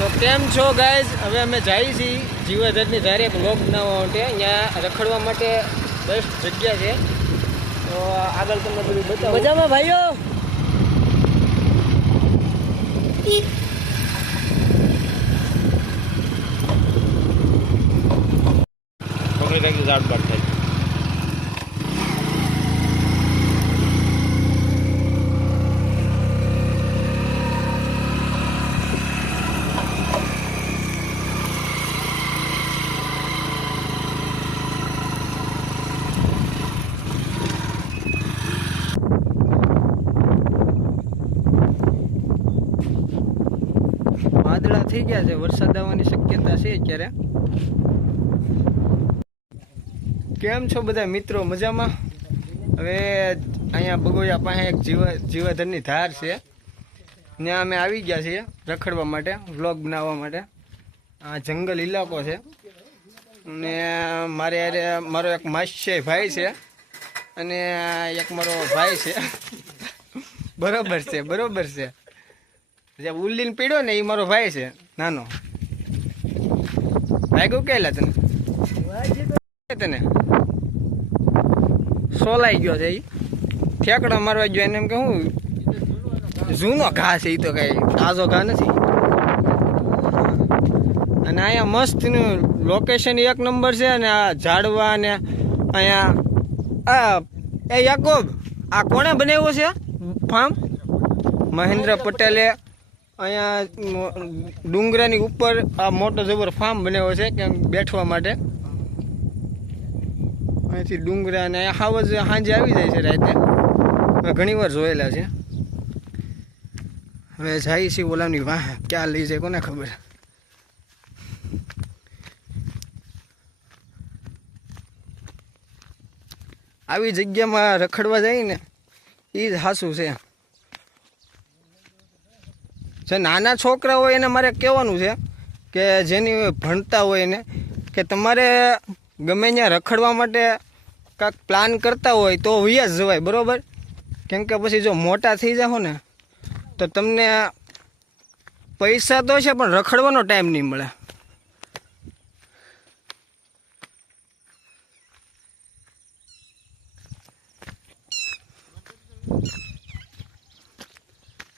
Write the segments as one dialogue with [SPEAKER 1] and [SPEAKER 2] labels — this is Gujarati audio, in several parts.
[SPEAKER 1] તો કેમ છો ગાઈઝ હવે અમે જઈએ છીએ જીવાધરની ધારે બ્લોગ બનાવવા માટે અહીંયા રખડવા માટે બેસ્ટ જગ્યા છે તો આગળ તમને બધું બતાવો
[SPEAKER 2] મજામાં ભાઈઓ
[SPEAKER 1] પકડી રાખી ઝાડ બાડ થાય વાદળા થઈ ગયા છે. વરસાદ આવવાની શક્યતા છે અત્યારે. કેમ છો બધા મિત્રો? મજામાં? હવે અહીંયા બગોયા પાસે એક જીવા, જીવાધરની ધાર છે. ત્યાં અમે આવી ગયા છીએ રખડવા માટે, વ્લોગ બનાવવા માટે. આ જંગલ ઇલાકો છે. અને મારે યારે મારો એક માસ્ય ભાઈ છે. અને એક મારો ભાઈ છે. બરોબર છે બરોબર છે. જે ઉલ્લીને પીડ્યો ને એ મારો ભાઈ છે, નાનો. ભાઈ કેલા તને? તને? સોલાઈ ગયો છે એ ઠેકડો મારવા ગયો એને એમ કે હું જૂનો ઘા છે એ તો કઈ તાજો ઘા નથી. અને અહીંયા મસ્તનું લોકેશન એક નંબર છે અને આ ઝાડવા ને અહીંયા આ, એ યાકોબ, આ કોણે બનાવ્યો છે? ફાર્મ મહેન્દ્ર પટેલે અહીંયા ડુંગરાની ઉપર આ મોટો જબર ફાર્મ બનાવ્યો છે કે બેઠવા માટે. અહીંથી ડુંગરા અને અહીંયા હાવ જ સાંજે આવી જાય છે રાતે. મેં ઘણી વાર જોયેલા છે. હવે જાય છે ઓલાની વાહ, ક્યાં લઈ જાય કોને ખબર? આવી જગ્યામાં રખડવા જાય ને એ જ હાસું છે. જે નાના છોકરા હોય એને મારે કહેવાનું છે કે જેની ભણતા હોય એને, કે તમારે ગમે ત્યાં રખડવા માટે કાંક પ્લાન કરતા હોય તો વૈયા જ જવાય, બરાબર? કેમ કે પછી જો મોટા થઈ જાઓ ને, તો તમને પૈસા તો છે પણ રખડવાનો ટાઈમ નહીં મળે.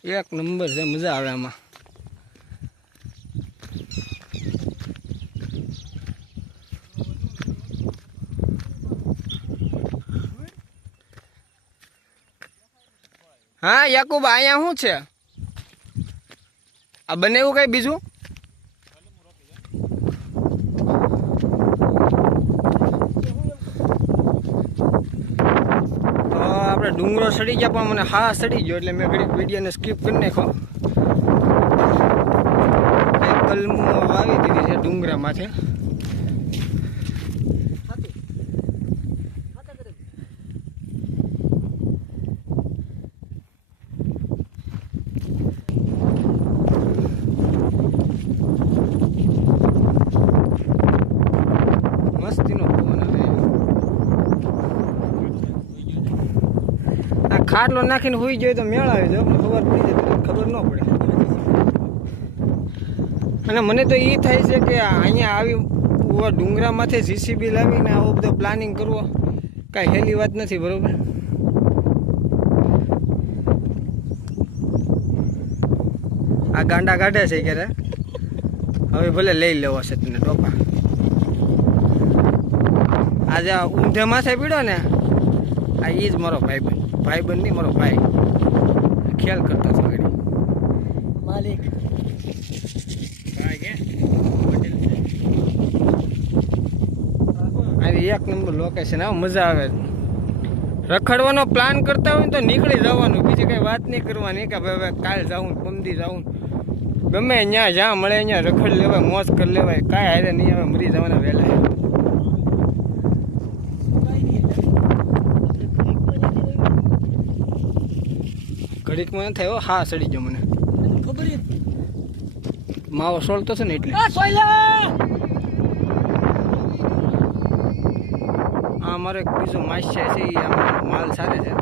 [SPEAKER 1] એક નંબર છે, મજા આવે આમાં. હા, યાકુબ, અહીંયા શું છે? આ બને એવું કઈ બીજું તો આપણે ડુંગરો સડી ગયા પણ મને હા સડી ગયો એટલે મેં ઘડી વિડીયોને સ્કીપ કરી નાખ્યો. કલમો વાવી દીધી છે ડુંગરા માથે મસ્તીનો પવન આવે આ ખાટલો નાખીને હોઈ જાય તો મેળ આવી જાય ખબર પડી જાય ખબર ન પડે. અને મને તો એ થાય છે કે અહીંયા આવી ડુંગરામાંથી જીસીબી લાવીને આવો બધો પ્લાનિંગ કરવો, કાંઈ હેલી વાત નથી, બરોબર? આ ગાંડા કાઢે છે ક્યારે? હવે ભલે લઈ લેવો છે તને ટોપા. આજે ઊંધે માથે પીડ્યો ને? આ એ જ મારો ભાઈ બન ભાઈ બન નહીં મારો ભાઈ. ખ્યાલ કરતો છો ઘડી
[SPEAKER 2] માલિક.
[SPEAKER 1] આવી એક નંબર લોકેશન આવે મજા આવે. રખડવાનો પ્લાન કરતા હોય ને તો નીકળી જવાનું. બીજી કઈ વાત નહીં કરવાની કે ભાઈ કાલે કાલ જાઉં પમદી જાઉં. ગમે ત્યાં જ્યાં મળે ત્યાં રખડ લેવાય મોજ કરી લેવાય. કાંઈ હારે નહીં હવે મરી જવાના વહેલા. ઘડીકમાં થયો હા સડી ગયો મને.
[SPEAKER 2] ખબર?
[SPEAKER 1] માવો સોલતો છે ને એટલે.
[SPEAKER 2] આ સોયલા!
[SPEAKER 1] આ અમારો એક બીજો માસ્યા છે એ માલ સારે છે.